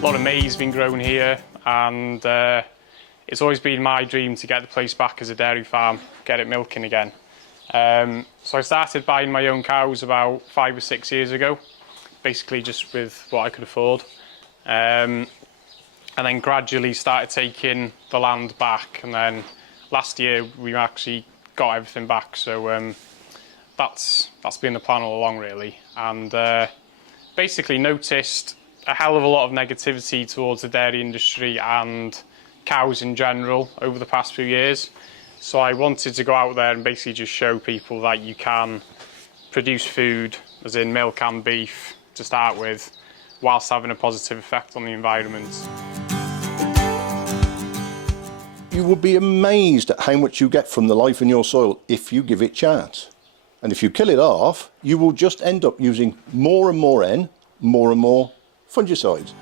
A lot of maize been grown here, and it's always been my dream to get the place back as a dairy farm, get it milking again. So I started buying my own cows about 5 or 6 years ago, basically just with what I could afford. And then gradually started taking the land back, and then last year we actually got everything back. So that's been the plan all along, really. And basically noticed a hell of a lot of negativity towards the dairy industry and cows in general over the past few years. So I wanted to go out there and basically just show people that you can produce food, as in milk and beef, to start with, whilst having a positive effect on the environment. You would be amazed at how much you get from the life in your soil if you give it chance. And if you kill it off, you will just end up using more and more N, more and more fungicides.